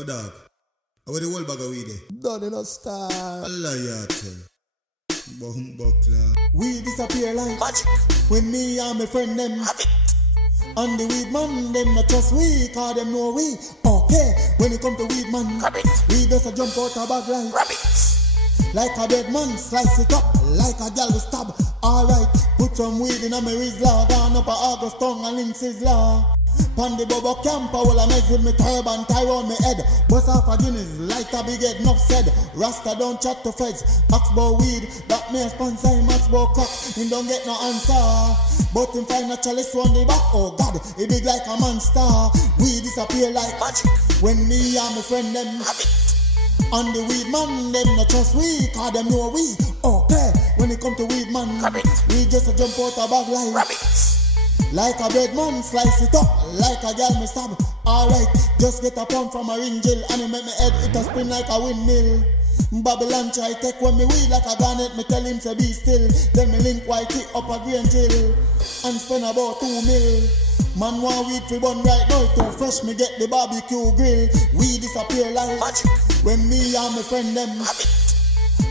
Yo, dog. How the whole bag of weed there? Done in a star. Allah ya tell. Buckler. We disappear like magic. When me and my friend them Crabit. and the weed man, them not trust we, cause them know we. Okay, when it come to weed man, Crabit. we just a jump out a bag like Rabbits. like a dead man, slice it up like a gal we stab. Alright, put some weed in a my Rizla, gone up a August tongue and links his law. Pan the bubble camper, while I mess with me turban, tie round me head. Bust off a Guinness, like a big head, enough said. Rasta don't chat to feds. Ask about weed, that me a sponsor him. Ask about cock, he don't get no answer. But him find a chalice on the back, oh God, he big like a monster. We disappear like magic. When me and my friend them Crabit. and the weed man, them not trust we, cause them know we. Okay, when it come to weed man, Crabit. we just a jump out a bag like Rabbits. like a bread man, slice it up like a gal me stab. Alright, just get a pound from a ring jill and it make me head it a spin like a windmill. Babylon try take when me weed like a garnet, me tell him to be still. Then me link white it up a green jill and spend about 2 mil. Man want weed for bun right now, too fresh me get the barbecue grill. We disappear like magic. When me and my friend them Crabit.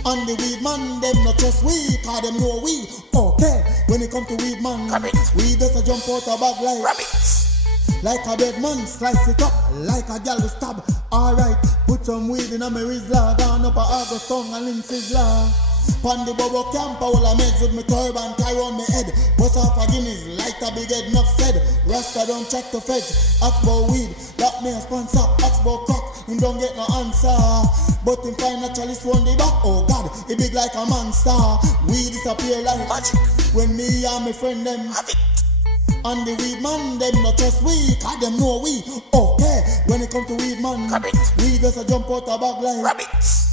and the weed man, them not trust we, cause them know we. Okay, when it come to weed man, Crabit. we just a jump out a bag like Rabbits. like a dead man, slice it up like a gal we stab. Alright, put some weed in a my Rizla, gone up a August tongue and links his law. Pan the bubble camper, while I mess with me turban, tie round me head. Bust off a Guinness, like a big head, enough said. Rasta don't check the feds. Ask about weed, that me a sponsor. Ask about cock, him don't get no answer. But him find a chalice on the back, oh God, he big like a monster. We disappear like magic. When me and my friend them Crabit. and the weed man, them not trust we, cause them know we. Okay, when it come to weed man, Crabit. we just a jump out a bag like Rabbits.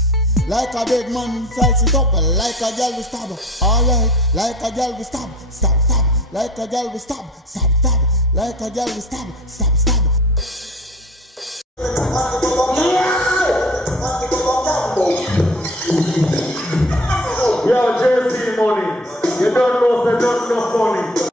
like a dead man, slice it up like a gal we stab. Alright, like a gal we stab, stab, stab. Like a gal we stab, stab, stab. Like a gal we stab, stab, stab.